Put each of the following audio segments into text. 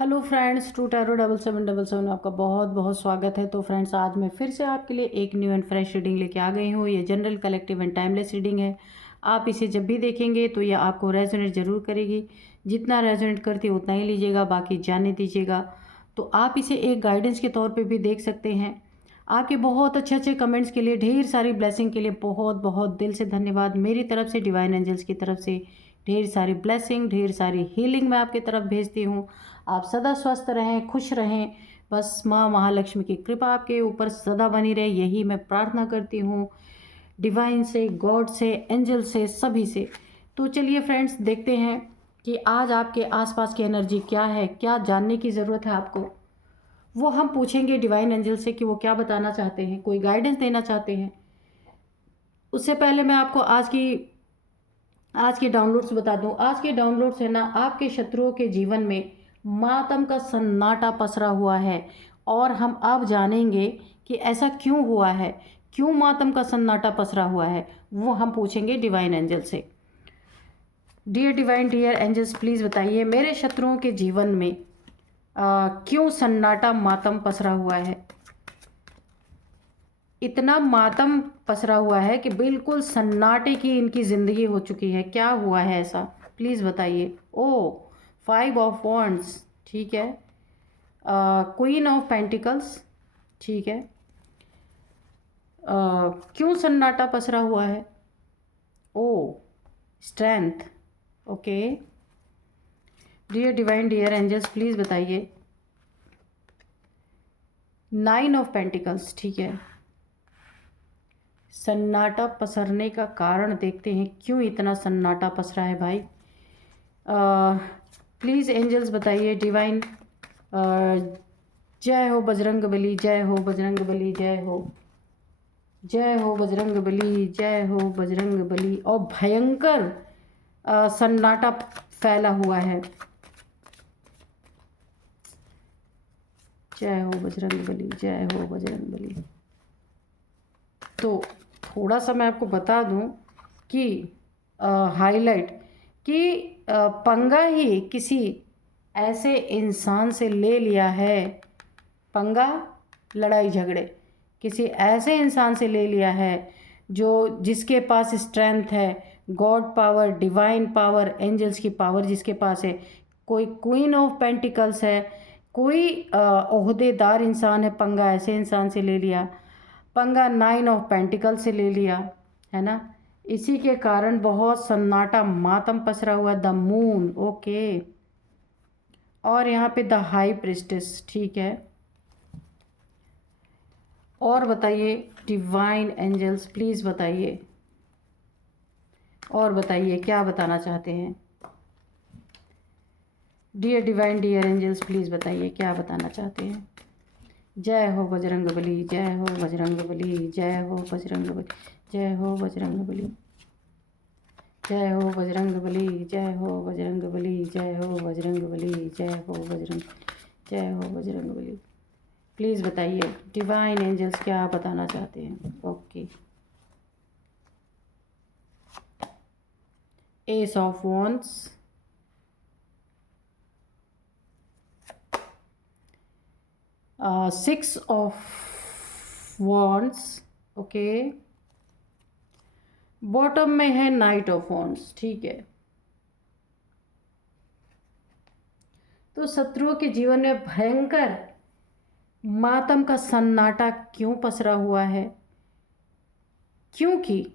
Hello friends, to tarot 7777 में आपका बहुत बहुत स्वागत है। तो फ्रेंड्स, आज मैं फिर से आपके लिए एक न्यू एंड फ्रेश रीडिंग लेके आ गई हूँ। ये general, collective and timeless reading है। आप इसे जब भी देखेंगे तो यह आपको रेजोनेट ज़रूर करेगी। जितना रेजोनेट करती है उतना ही लीजिएगा, बाकी जाने दीजिएगा। तो आप इसे एक गाइडेंस के तौर पर भी देख सकते हैं। आपके बहुत अच्छे अच्छे कमेंट्स के लिए, ढेर सारी ब्लेसिंग के लिए बहुत बहुत दिल से धन्यवाद। मेरी तरफ से, डिवाइन एंजल्स की तरफ से ढेर सारी ब्लेसिंग, ढेर सारी हीलिंग मैं आपकी तरफ भेजती हूँ। आप सदा स्वस्थ रहें, खुश रहें। बस माँ महालक्ष्मी की कृपा आपके ऊपर सदा बनी रहे, यही मैं प्रार्थना करती हूँ डिवाइन से, गॉड से, एंजल से, सभी से। तो चलिए फ्रेंड्स, देखते हैं कि आज आपके आसपास की एनर्जी क्या है, क्या जानने की ज़रूरत है आपको। वो हम पूछेंगे डिवाइन एंजल से कि वो क्या बताना चाहते हैं, कोई गाइडेंस देना चाहते हैं। उससे पहले मैं आपको आज के डाउनलोड्स बता दूं। आज के डाउनलोड्स है ना, आपके शत्रुओं के जीवन में मातम का सन्नाटा पसरा हुआ है। और हम अब जानेंगे कि ऐसा क्यों हुआ है, क्यों मातम का सन्नाटा पसरा हुआ है, वो हम पूछेंगे डिवाइन एंजल से। Dear divine, dear angels, please बताइए मेरे शत्रुओं के जीवन में क्यों सन्नाटा मातम पसरा हुआ है। इतना मातम पसरा हुआ है कि बिल्कुल सन्नाटे की इनकी ज़िंदगी हो चुकी है। क्या हुआ है ऐसा, प्लीज़ बताइए। ओ, 5 ऑफ वॉन्ड्स, ठीक है। क्वीन ऑफ पेंटिकल्स, ठीक है। क्यों सन्नाटा पसरा हुआ है। Oh, strength, okay. Dear divine, dear angels, please बताइए। 9 ऑफ पेंटिकल्स, ठीक है। सन्नाटा पसरने का कारण देखते हैं, क्यों इतना सन्नाटा पसरा है भाई। प्लीज़ एंजल्स बताइए। डिवाइन, जय हो बजरंग बली, जय हो बजरंग बली, जय हो, जय हो बजरंग बली, जय हो बजरंग बली। और भयंकर सन्नाटा फैला हुआ है। जय हो बजरंग बली, जय हो बजरंग बली। तो थोड़ा सा मैं आपको बता दूं कि हाईलाइट कि पंगा ही किसी ऐसे इंसान से ले लिया है। पंगा, लड़ाई झगड़े किसी ऐसे इंसान से ले लिया है जो जिसके पास स्ट्रेंथ है, God power, divine power, angels की पावर जिसके पास है। कोई क्वीन ऑफ पेंटिकल्स है, कोई ओहदेदार इंसान है। पंगा ऐसे इंसान से ले लिया। पंगा 9 ऑफ पेंटिकल से ले लिया, है ना। इसी के कारण बहुत सन्नाटा मातम पसरा हुआ। The moon, okay. और यहाँ पे द हाई प्रिस्टेस, ठीक है। और बताइए डिवाइन एंजल्स, प्लीज़ बताइए, और बताइए क्या बताना चाहते हैं। Dear divine, dear angels, please बताइए क्या बताना चाहते हैं। जय हो बजरंग बली, जय हो बजरंग बली, जय हो बजरंग बली, जय हो बजरंग बली, जय हो बजरंग बली, जय हो बजरंग बली, जय हो बजरंग बली, जय हो बजरंग, जय हो बजरंग बली। प्लीज़ बताइए डिवाइन एंजल्स क्या बताना चाहते हैं। Okay, S of wands, 6 of wands, okay. Bottom में है नाइट ऑफ वॉन्ड्स, ठीक है। तो शत्रुओं के जीवन में भयंकर मातम का सन्नाटा क्यों पसरा हुआ है, क्योंकि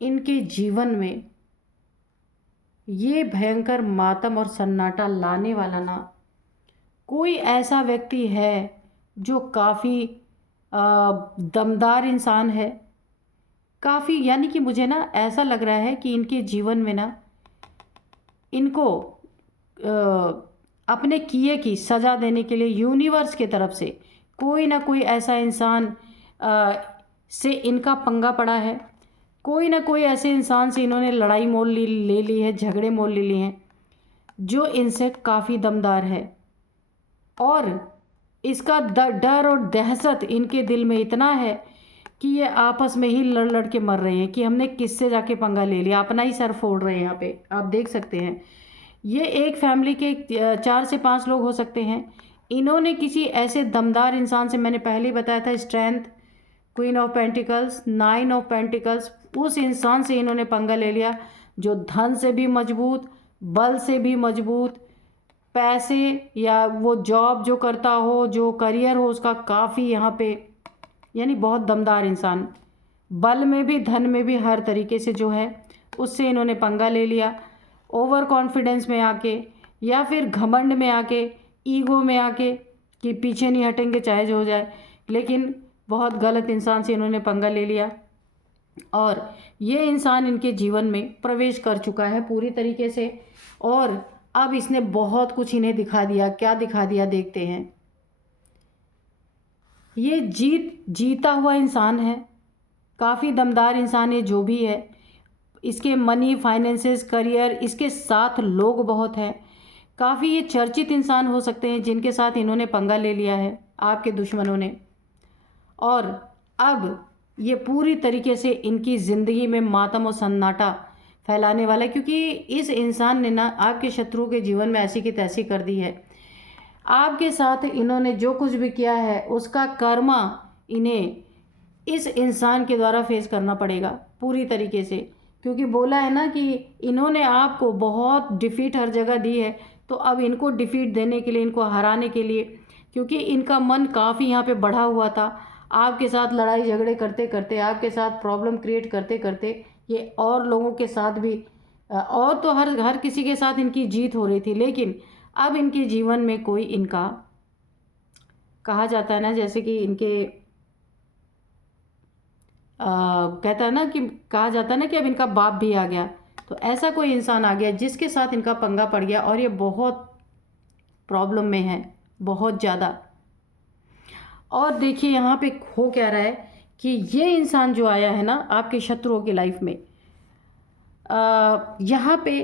इनके जीवन में ये भयंकर मातम और सन्नाटा लाने वाला ना कोई ऐसा व्यक्ति है जो काफ़ी दमदार इंसान है। काफ़ी, यानी कि मुझे ना ऐसा लग रहा है कि इनके जीवन में ना इनको अपने किए की सज़ा देने के लिए यूनिवर्स की तरफ से कोई ना कोई ऐसा इंसान से इनका पंगा पड़ा है। कोई ना कोई ऐसे इंसान से इन्होंने लड़ाई मोल ले ली है, झगड़े मोल ले लिए हैं, जो इनसे काफ़ी दमदार है। और इसका डर और दहशत इनके दिल में इतना है कि ये आपस में ही लड़ लड़ के मर रहे हैं कि हमने किससे जाके पंगा ले लिया। अपना ही सर फोड़ रहे हैं। यहाँ पे आप देख सकते हैं ये एक फैमिली के 4 से 5 लोग हो सकते हैं। इन्होंने किसी ऐसे दमदार इंसान से, मैंने पहले ही बताया था, strength, queen of pentacles, 9 of pentacles, उस इंसान से इन्होंने पंगा ले लिया जो धन से भी मजबूत, बल से भी मजबूत, पैसे या वो जॉब जो करता हो, जो करियर हो उसका काफ़ी यहाँ पे, यानी बहुत दमदार इंसान, बल में भी धन में भी हर तरीके से जो है उससे इन्होंने पंगा ले लिया। ओवर कॉन्फिडेंस में आके या फिर घमंड में आके, ईगो में आके कि पीछे नहीं हटेंगे चाहे जो हो जाए, लेकिन बहुत गलत इंसान से इन्होंने पंगा ले लिया और ये इंसान इनके जीवन में प्रवेश कर चुका है पूरी तरीके से और अब इसने बहुत कुछ इन्हें दिखा दिया। क्या दिखा दिया देखते हैं। ये जीता हुआ इंसान है, काफ़ी दमदार इंसान है जो भी है। इसके मनी, फाइनेंसेस, करियर, इसके साथ लोग बहुत हैं। काफ़ी ये चर्चित इंसान हो सकते हैं जिनके साथ इन्होंने पंगा ले लिया है आपके दुश्मनों ने। और अब ये पूरी तरीके से इनकी ज़िंदगी में मातम और सन्नाटा फैलाने वाला है, क्योंकि इस इंसान ने ना आपके शत्रु के जीवन में ऐसी की तैसी कर दी है। आपके साथ इन्होंने जो कुछ भी किया है उसका कर्मा इन्हें इस इंसान के द्वारा फेस करना पड़ेगा पूरी तरीके से, क्योंकि बोला है ना कि इन्होंने आपको बहुत डिफीट हर जगह दी है, तो अब इनको डिफीट देने के लिए, इनको हराने के लिए, क्योंकि इनका मन काफ़ी यहाँ पे बढ़ा हुआ था, आपके साथ लड़ाई झगड़े करते करते, आपके साथ प्रॉब्लम क्रिएट करते करते ये और लोगों के साथ भी, और तो हर किसी के साथ इनकी जीत हो रही थी, लेकिन अब इनके जीवन में कोई इनका, कहा जाता है ना जैसे कि इनके कहता है ना कि, कहा जाता है ना कि अब इनका बाप भी आ गया, तो ऐसा कोई इंसान आ गया जिसके साथ इनका पंगा पड़ गया और ये बहुत प्रॉब्लम में है, बहुत ज़्यादा। और देखिए यहाँ पे हो क्या रहा है कि ये इंसान जो आया है ना आपके शत्रुओं की लाइफ में, यहाँ पे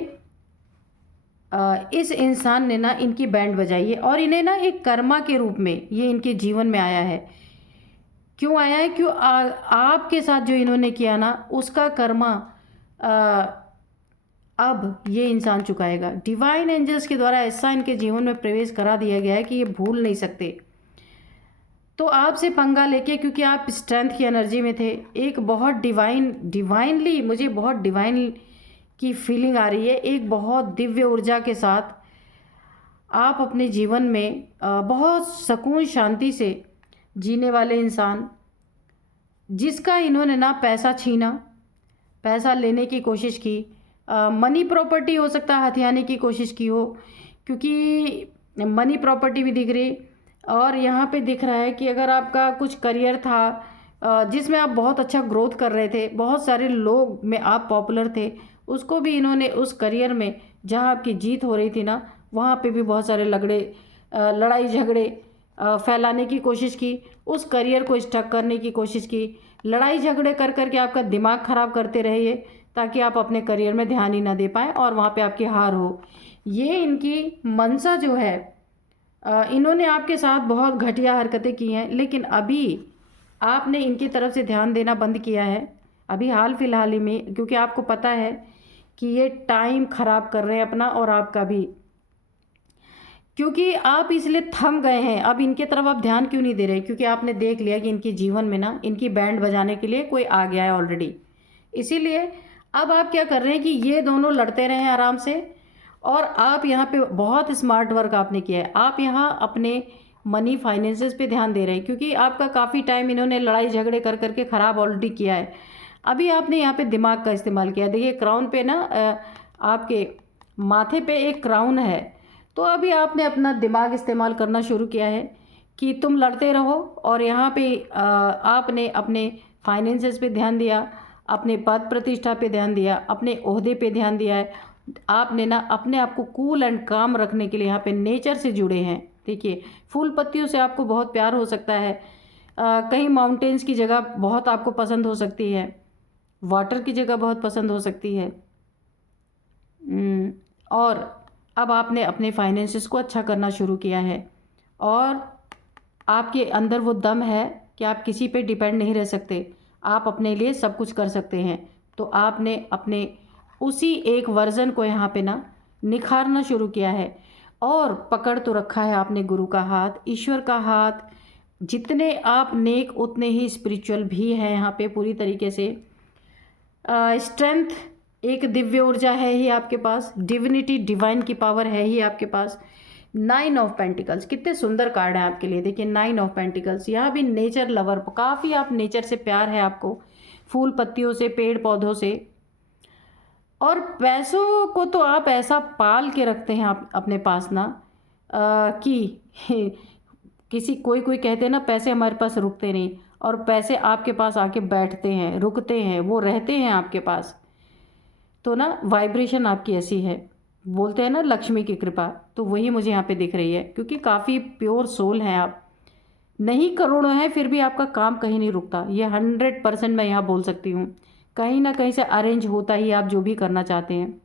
इस इंसान ने ना इनकी बैंड बजाई है और इन्हें ना एक कर्मा के रूप में ये इनके जीवन में आया है। क्यों आया है? क्यों आपके साथ जो इन्होंने किया ना उसका कर्मा अब ये इंसान चुकाएगा। डिवाइन एंजल्स के द्वारा ऐसा इनके जीवन में प्रवेश करा दिया गया है कि ये भूल नहीं सकते। तो आपसे पंगा लेके, क्योंकि आप स्ट्रेंथ की एनर्जी में थे, एक बहुत डिवाइनली मुझे बहुत डिवाइन की फीलिंग आ रही है, एक बहुत दिव्य ऊर्जा के साथ आप अपने जीवन में बहुत सुकून शांति से जीने वाले इंसान, जिसका इन्होंने ना पैसा छीना, पैसा लेने की कोशिश की, मनी प्रॉपर्टी हो सकता है हथियाने की कोशिश की हो, क्योंकि मनी प्रॉपर्टी भी दिख रही और यहाँ पे दिख रहा है कि अगर आपका कुछ करियर था जिसमें आप बहुत अच्छा ग्रोथ कर रहे थे, बहुत सारे लोग में आप पॉपुलर थे, उसको भी इन्होंने उस करियर में जहाँ आपकी जीत हो रही थी ना वहाँ पे भी बहुत सारे लड़ाई झगड़े फैलाने की कोशिश की, उस करियर को स्टक करने की कोशिश की, लड़ाई झगड़े कर करके आपका दिमाग ख़राब करते रहिए ताकि आप अपने करियर में ध्यान ही ना दे पाएँ और वहाँ पे आपकी हार हो। ये इनकी मनसा जो है, इन्होंने आपके साथ बहुत घटिया हरकतें की हैं, लेकिन अभी आपने इनकी तरफ से ध्यान देना बंद किया है अभी हाल फिलहाल ही में, क्योंकि आपको पता है कि ये टाइम ख़राब कर रहे हैं अपना और आपका भी, क्योंकि आप इसलिए थम गए हैं। अब इनके तरफ आप ध्यान क्यों नहीं दे रहे? क्योंकि आपने देख लिया कि इनके जीवन में ना इनकी बैंड बजाने के लिए कोई आ गया है ऑलरेडी। इसीलिए अब आप क्या कर रहे हैं कि ये दोनों लड़ते रहे आराम से, और आप यहाँ पे बहुत स्मार्ट वर्क आपने किया है। आप यहाँ अपने मनी फाइनेंसेस पे ध्यान दे रहे हैं, क्योंकि आपका काफ़ी टाइम इन्होंने लड़ाई झगड़े कर करके ख़राब ऑलरेडी किया है। अभी आपने यहाँ पे दिमाग का इस्तेमाल किया। देखिए क्राउन पे ना आपके माथे पे एक क्राउन है, तो अभी आपने अपना दिमाग इस्तेमाल करना शुरू किया है कि तुम लड़ते रहो, और यहाँ पे आपने अपने फाइनेंसेस पे ध्यान दिया, अपने पद प्रतिष्ठा पे ध्यान दिया, अपने ओहदे पे ध्यान दिया है। आपने ना अपने आप को कूल एंड काम रखने के लिए यहाँ पे नेचर से जुड़े हैं। देखिए फूल पत्तियों से आपको बहुत प्यार हो सकता है, कहीं माउंटेन्स की जगह बहुत आपको पसंद हो सकती है, वाटर की जगह बहुत पसंद हो सकती है। और अब आपने अपने फाइनेंसेस को अच्छा करना शुरू किया है और आपके अंदर वो दम है कि आप किसी पे डिपेंड नहीं रह सकते, आप अपने लिए सब कुछ कर सकते हैं। तो आपने अपने उसी एक वर्ज़न को यहाँ पे ना निखारना शुरू किया है। और पकड़ तो रखा है आपने गुरु का हाथ, ईश्वर का हाथ। जितने आप नेक उतने ही स्पिरिचुअल भी हैं यहाँ पे पूरी तरीके से। स्ट्रेंथ, एक दिव्य ऊर्जा है ही आपके पास, डिविनिटी, डिवाइन की पावर है ही आपके पास। 9 ऑफ पेंटिकल्स, कितने सुंदर कार्ड है आपके लिए। देखिए 9 ऑफ पेंटिकल्स, यहाँ भी नेचर लवर, काफ़ी आप नेचर से प्यार है आपको, फूल पत्तियों से, पेड़ पौधों से। और पैसों को तो आप ऐसा पाल के रखते हैं आप अपने पास ना, कि किसी कोई कोई कहते हैं ना पैसे हमारे पास रुकते नहीं, और पैसे आपके पास आके बैठते हैं, रुकते हैं, वो रहते हैं आपके पास। तो ना वाइब्रेशन आपकी ऐसी है, बोलते हैं ना लक्ष्मी की कृपा, तो वही मुझे यहाँ पे दिख रही है। क्योंकि काफ़ी प्योर सोल हैं आप, नहीं करोड़ों हैं फिर भी आपका काम कहीं नहीं रुकता। ये 100% मैं यहाँ बोल सकती हूँ। कहीं ना कहीं से अरेंज होता ही आप जो भी करना चाहते हैं,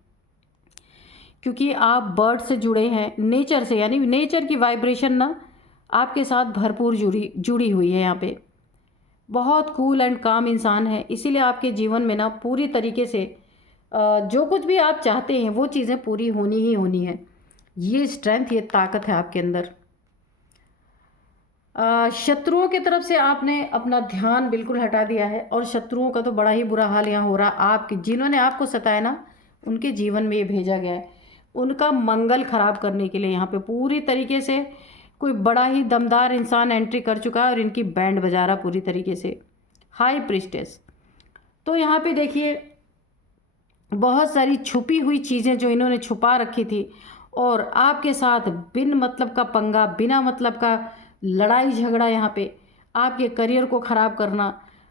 क्योंकि आप बर्ड से जुड़े हैं, नेचर से, यानी नेचर की वाइब्रेशन ना आपके साथ भरपूर जुड़ी हुई है। यहाँ पे बहुत कूल एंड काम इंसान है, इसीलिए आपके जीवन में ना पूरी तरीके से जो कुछ भी आप चाहते हैं वो चीज़ें पूरी होनी ही होनी है। ये स्ट्रेंथ, ये ताकत है आपके अंदर। शत्रुओं की तरफ से आपने अपना ध्यान बिल्कुल हटा दिया है, और शत्रुओं का तो बड़ा ही बुरा हाल यहाँ हो रहा। आपके जिन्होंने आपको सताया ना, उनके जीवन में ये भेजा गया है उनका मंगल खराब करने के लिए। यहाँ पे पूरी तरीके से कोई बड़ा ही दमदार इंसान एंट्री कर चुका है और इनकी बैंड बजा रहा पूरी तरीके से, हाई प्रीस्टेस। तो यहाँ पे देखिए बहुत सारी छुपी हुई चीज़ें जो इन्होंने छुपा रखी थी, और आपके साथ बिन मतलब का पंगा, बिना मतलब का लड़ाई झगड़ा, यहाँ पे आपके करियर को ख़राब करना,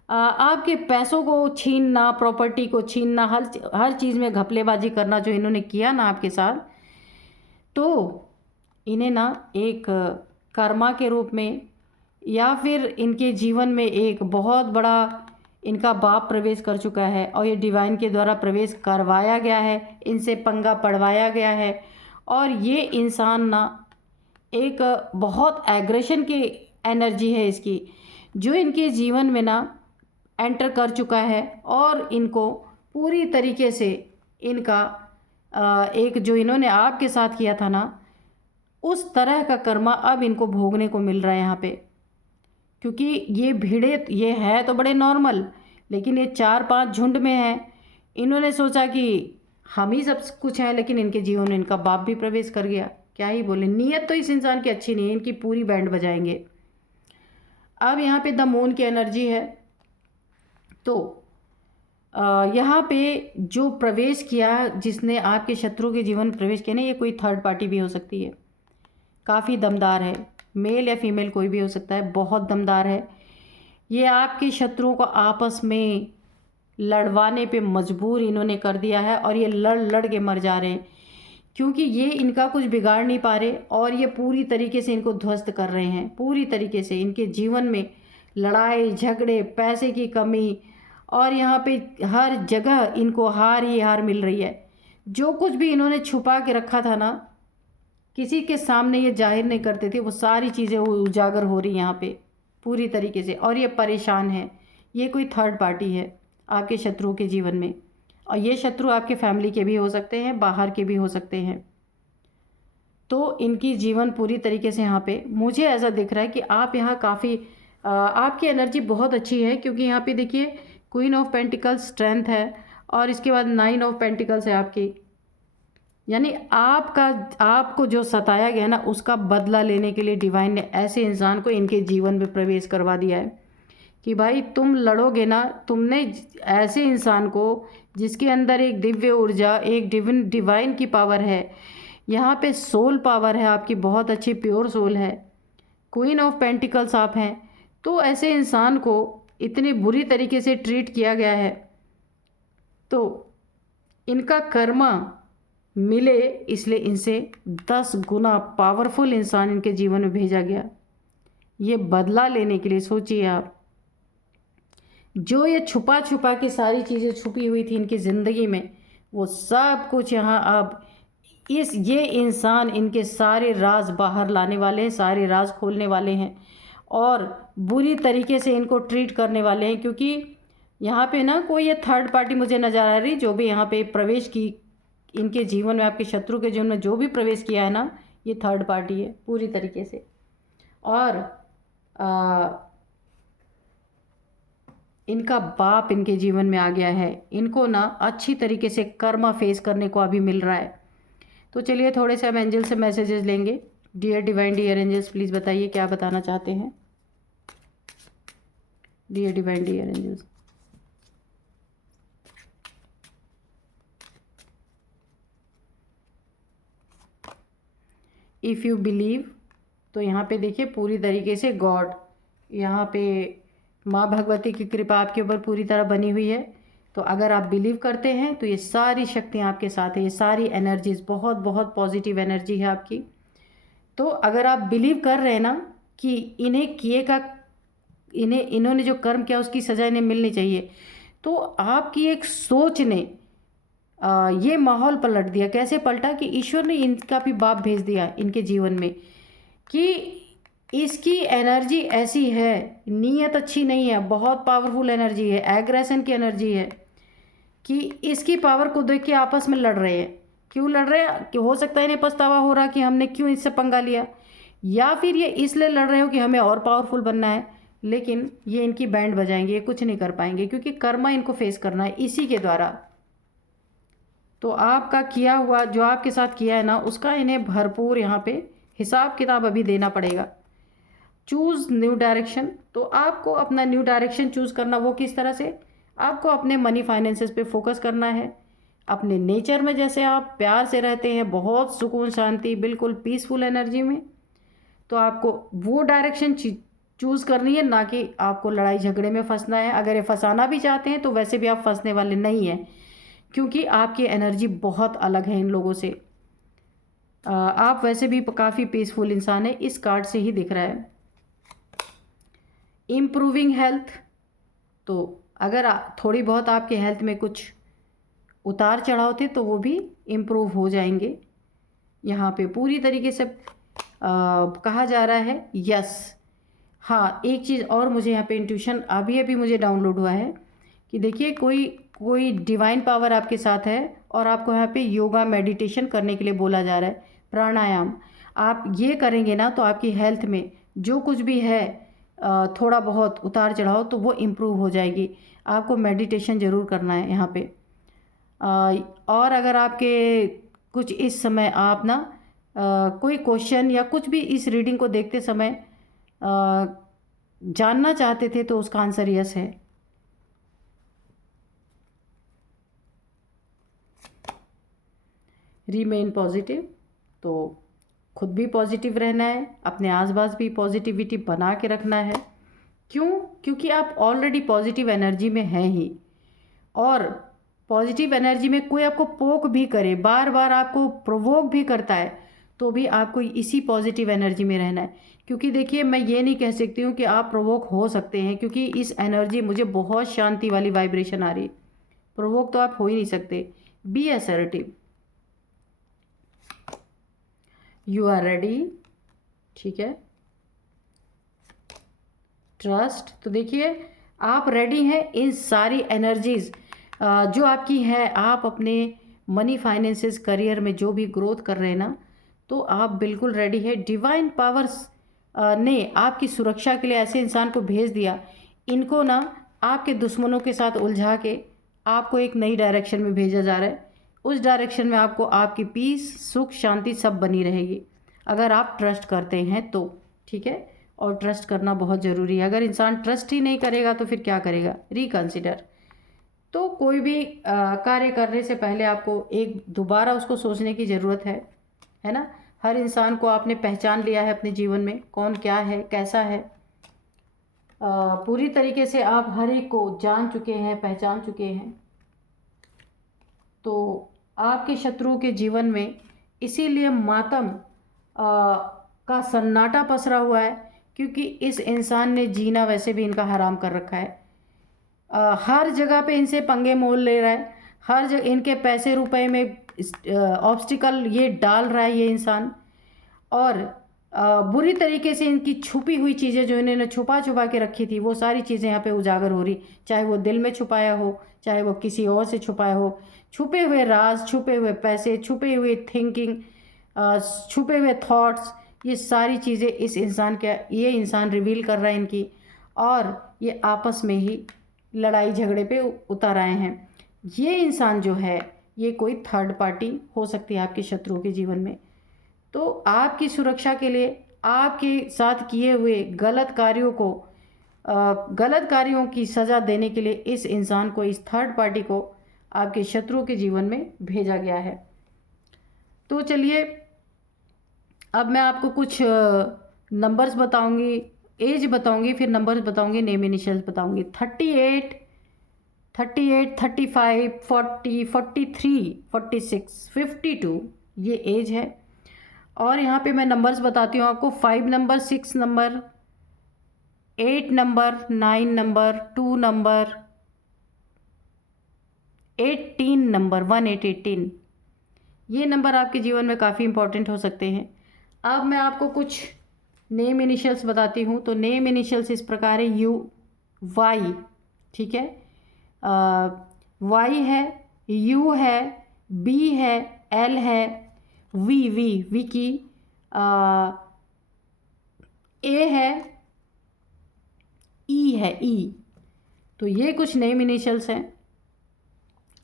आपके पैसों को छीनना, प्रॉपर्टी को छीनना, हर चीज़ में घपलेबाजी करना जो इन्होंने किया ना आपके साथ, तो इन्हें ना एक कर्मा के रूप में, या फिर इनके जीवन में एक बहुत बड़ा इनका बाप प्रवेश कर चुका है, और ये डिवाइन के द्वारा प्रवेश करवाया गया है, इनसे पंगा पड़वाया गया है। और ये इंसान ना एक बहुत एग्रेशन की एनर्जी है इसकी, जो इनके जीवन में ना एंटर कर चुका है, और इनको पूरी तरीके से इनका एक जो इन्होंने आपके साथ किया था ना, उस तरह का कर्मा अब इनको भोगने को मिल रहा है यहाँ पे। क्योंकि ये भीड़े, ये है तो बड़े नॉर्मल, लेकिन ये 4-5 झुंड में है। इन्होंने सोचा कि हम ही सब कुछ हैं, लेकिन इनके जीवन में इनका बाप भी प्रवेश कर गया। क्या ही बोले, नीयत तो इस इंसान की अच्छी नहीं है, इनकी पूरी बैंड बजाएंगे। अब यहाँ पे द मून की एनर्जी है, तो यहाँ पे जो प्रवेश किया, जिसने आपके शत्रु के जीवन में प्रवेश किया ना, ये कोई थर्ड पार्टी भी हो सकती है, काफ़ी दमदार है, मेल या फीमेल कोई भी हो सकता है, बहुत दमदार है। ये आपके शत्रुओं को आपस में लड़वाने पे मजबूर इन्होंने कर दिया है, और ये लड़ लड़ के मर जा रहे हैं, क्योंकि ये इनका कुछ बिगाड़ नहीं पा रहे, और ये पूरी तरीके से इनको ध्वस्त कर रहे हैं। पूरी तरीके से इनके जीवन में लड़ाई झगड़े, पैसे की कमी, और यहाँ पे हर जगह इनको हार ही हार मिल रही है। जो कुछ भी इन्होंने छुपा के रखा था ना, किसी के सामने ये जाहिर नहीं करते थे, वो सारी चीज़ें उजागर हो रही हैं यहाँ पे पूरी तरीके से। और ये परेशान है, ये कोई थर्ड पार्टी है आपके शत्रु के जीवन में, और ये शत्रु आपके फैमिली के भी हो सकते हैं, बाहर के भी हो सकते हैं। तो इनकी जीवन पूरी तरीके से यहाँ पे मुझे ऐसा दिख रहा है कि आप यहाँ काफ़ी आपकी एनर्जी बहुत अच्छी है, क्योंकि यहाँ पे देखिए क्वीन ऑफ पेंटिकल्स स्ट्रेंथ है, और इसके बाद 9 ऑफ पेंटिकल्स है आपकी। यानी आपको जो सताया गया ना, उसका बदला लेने के लिए डिवाइन ने ऐसे इंसान को इनके जीवन में प्रवेश करवा दिया है कि भाई तुम लड़ोगे ना, तुमने ऐसे इंसान को जिसके अंदर एक दिव्य ऊर्जा, एक डिवाइन की पावर है, यहाँ पे सोल पावर है आपकी, बहुत अच्छी प्योर सोल है, क्वीन ऑफ पेंटिकल्स आप हैं, तो ऐसे इंसान को इतनी बुरी तरीके से ट्रीट किया गया है, तो इनका कर्मा मिले, इसलिए इनसे 10 गुना पावरफुल इंसान इनके जीवन में भेजा गया, ये बदला लेने के लिए। सोचिए आप, जो ये छुपा छुपा के सारी चीज़ें छुपी हुई थी इनकी ज़िंदगी में, वो सब कुछ यहाँ अब ये इंसान इनके सारे राज बाहर लाने वाले हैं, सारे राज खोलने वाले हैं, और बुरी तरीके से इनको ट्रीट करने वाले हैं। क्योंकि यहाँ पे ना कोई ये थर्ड पार्टी मुझे नज़र आ रही, जो भी यहाँ पे प्रवेश इनके जीवन में, आपके शत्रु के जीवन में जो भी प्रवेश किया है ना, ये थर्ड पार्टी है पूरी तरीके से। और इनका बाप इनके जीवन में आ गया है। इनको ना अच्छी तरीके से कर्मा फेस करने को अभी मिल रहा है। तो चलिए थोड़े से हम एंजल से मैसेजेस लेंगे। Dear divine, dear angels, please बताइए क्या बताना चाहते हैं। Dear divine, dear angels, if you believe, तो यहाँ पे देखिए पूरी तरीके से गॉड, यहाँ पे माँ भगवती की कृपा आपके ऊपर पूरी तरह बनी हुई है। तो अगर आप बिलीव करते हैं तो ये सारी शक्तियाँ आपके साथ है, ये सारी एनर्जीज बहुत बहुत पॉजिटिव एनर्जी है आपकी। तो अगर आप बिलीव कर रहे हैं ना कि इन्होंने जो कर्म किया उसकी सज़ा इन्हें मिलनी चाहिए, तो आपकी एक सोच ने ये माहौल पलट दिया। कैसे पलटा कि ईश्वर ने इनका भी बाप भेज दिया इनके जीवन में कि इसकी एनर्जी ऐसी है, नीयत अच्छी नहीं है, बहुत पावरफुल एनर्जी है, एग्रेशन की एनर्जी है कि इसकी पावर को देख के आपस में लड़ रहे हैं। क्यों लड़ रहे हैं? कि हो सकता है इन्हें पछतावा हो रहा कि हमने क्यों इससे पंगा लिया, या फिर ये इसलिए लड़ रहे हो कि हमें और पावरफुल बनना है। लेकिन ये इनकी बैंड बजाएंगे, ये कुछ नहीं कर पाएंगे क्योंकि कर्मा इनको फेस करना है इसी के द्वारा। तो आपका किया हुआ जो आपके साथ किया है ना, उसका इन्हें भरपूर यहाँ पे हिसाब किताब अभी देना पड़ेगा। चूज़ न्यू डायरेक्शन, तो आपको अपना न्यू डायरेक्शन चूज़ करना, वो किस तरह से? आपको अपने मनी फाइनेंसेस पे फोकस करना है। अपने नेचर में जैसे आप प्यार से रहते हैं, बहुत सुकून शांति, बिल्कुल पीसफुल एनर्जी में, तो आपको वो डायरेक्शन चूज़ करनी है, ना कि आपको लड़ाई झगड़े में फंसना है। अगर ये फंसाना भी चाहते हैं तो वैसे भी आप फंसने वाले नहीं हैं, क्योंकि आपकी एनर्जी बहुत अलग है इन लोगों से। आप वैसे भी काफ़ी पीसफुल इंसान है, इस कार्ड से ही दिख रहा है। इम्प्रूविंग हेल्थ, तो अगर थोड़ी बहुत आपके हेल्थ में कुछ उतार चढ़ाव थे तो वो भी इम्प्रूव हो जाएंगे। यहाँ पे पूरी तरीके से कहा जा रहा है यस। हाँ, एक चीज़ और मुझे यहाँ पे इंट्यूशन अभी मुझे डाउनलोड हुआ है कि देखिए कोई डिवाइन पावर आपके साथ है और आपको यहाँ पे योगा मेडिटेशन करने के लिए बोला जा रहा है, प्राणायाम। आप ये करेंगे ना तो आपकी हेल्थ में जो कुछ भी है थोड़ा बहुत उतार चढ़ाव, तो वो इम्प्रूव हो जाएगी। आपको मेडिटेशन ज़रूर करना है यहाँ पे। और अगर आपके कुछ इस समय आप ना कोई क्वेश्चन या कुछ भी इस रीडिंग को देखते समय जानना चाहते थे तो उसका आंसर यस है। रिमेन पॉजिटिव, तो खुद भी पॉजिटिव रहना है, अपने आसपास भी पॉजिटिविटी बना के रखना है। क्यों? क्योंकि आप ऑलरेडी पॉजिटिव एनर्जी में हैं ही, और पॉजिटिव एनर्जी में कोई आपको पोक भी करे, बार बार आपको प्रोवोक भी करता है, तो भी आपको इसी पॉजिटिव एनर्जी में रहना है। क्योंकि देखिए, मैं ये नहीं कह सकती हूँ कि आप प्रोवोक हो सकते हैं, क्योंकि इस एनर्जी मुझे बहुत शांति वाली वाइब्रेशन आ रही। प्रोवोक तो आप हो ही नहीं सकते। Be assertive, you are ready, ठीक है। ट्रस्ट, तो देखिए आप रेडी हैं। इन सारी एनर्जीज जो आपकी है, आप अपने मनी फाइनेंसेस करियर में जो भी ग्रोथ कर रहे हैं ना, तो आप बिल्कुल रेडी है। डिवाइन पावर्स ने आपकी सुरक्षा के लिए ऐसे इंसान को भेज दिया, इनको ना आपके दुश्मनों के साथ उलझा के आपको एक नई डायरेक्शन में भेजा जा रहा है। उस डायरेक्शन में आपको आपकी पीस, सुख, शांति सब बनी रहेगी, अगर आप ट्रस्ट करते हैं तो, ठीक है। और ट्रस्ट करना बहुत ज़रूरी है। अगर इंसान ट्रस्ट ही नहीं करेगा तो फिर क्या करेगा? रिकंसिडर। तो कोई भी कार्य करने से पहले आपको एक दोबारा उसको सोचने की ज़रूरत है ना। हर इंसान को आपने पहचान लिया है अपने जीवन में, कौन क्या है, कैसा है। पूरी तरीके से आप हर एक को जान चुके हैं, पहचान चुके हैं। तो आपके शत्रुओं के जीवन में इसीलिए मातम का सन्नाटा पसरा हुआ है, क्योंकि इस इंसान ने जीना वैसे भी इनका हराम कर रखा है। हर जगह पे इनसे पंगे मोल ले रहा है, हर जगह इनके पैसे रुपए में ऑब्स्टिकल ये डाल रहा है ये इंसान। और बुरी तरीके से इनकी छुपी हुई चीज़ें जो इन्होंने छुपा छुपा के रखी थी वो सारी चीज़ें यहाँ पे उजागर हो रही, चाहे वो दिल में छुपाया हो, चाहे वो किसी और से छुपाया हो। छुपे हुए राज, छुपे हुए पैसे, छुपे हुए थिंकिंग, छुपे हुए थॉट्स, ये सारी चीज़ें इस इंसान के, ये इंसान रिवील कर रहा है इनकी, और ये आपस में ही लड़ाई झगड़े पे उतर आए हैं। ये इंसान जो है ये कोई थर्ड पार्टी हो सकती है आपके शत्रुओं के जीवन में। तो आपकी सुरक्षा के लिए आपके साथ किए हुए गलत कार्यों को, गलत कार्यों की सज़ा देने के लिए इस इंसान को, इस थर्ड पार्टी को आपके शत्रुओं के जीवन में भेजा गया है। तो चलिए अब मैं आपको कुछ नंबर्स बताऊंगी, एज बताऊंगी, फिर नंबर्स बताऊंगी, नेम इनिशियल्स बताऊंगी। 38, 35, 40, 43, 46, 52 ये एज है। और यहाँ पे मैं नंबर्स बताती हूँ आपको। 5 number, 6 number, 8 number, 9 number, 2 number, 18 number, 18 ये नंबर आपके जीवन में काफ़ी इंपॉर्टेंट हो सकते हैं। अब मैं आपको कुछ नेम इनिशियल्स बताती हूँ। तो नेम इनिशियल्स इस प्रकार है, यू, वाई, ठीक है, वाई है, यू है, बी है, एल है, वी, विकी, ए है, ई है, ई। तो ये कुछ नेम इनिशियल्स हैं,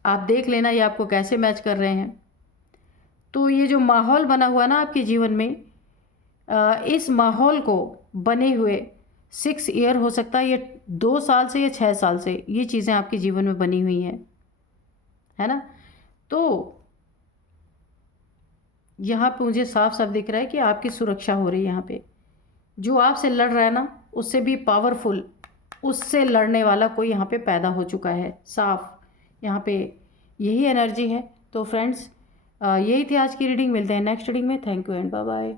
आप देख लेना ये आपको कैसे मैच कर रहे हैं। तो ये जो माहौल बना हुआ ना आपके जीवन में, इस माहौल को बने हुए 6 ईयर हो सकता है, ये 2 साल से या 6 साल से ये चीज़ें आपके जीवन में बनी हुई हैं, है ना। तो यहाँ पे मुझे साफ साफ दिख रहा है कि आपकी सुरक्षा हो रही है। यहाँ पे जो आपसे लड़ रहा है ना, उससे भी पावरफुल, उससे लड़ने वाला कोई यहाँ पे पैदा हो चुका है, साफ यहाँ पे यही एनर्जी है। तो फ्रेंड्स यही थी आज की रीडिंग, मिलते हैं नेक्स्ट रीडिंग में। Thank you and bye bye.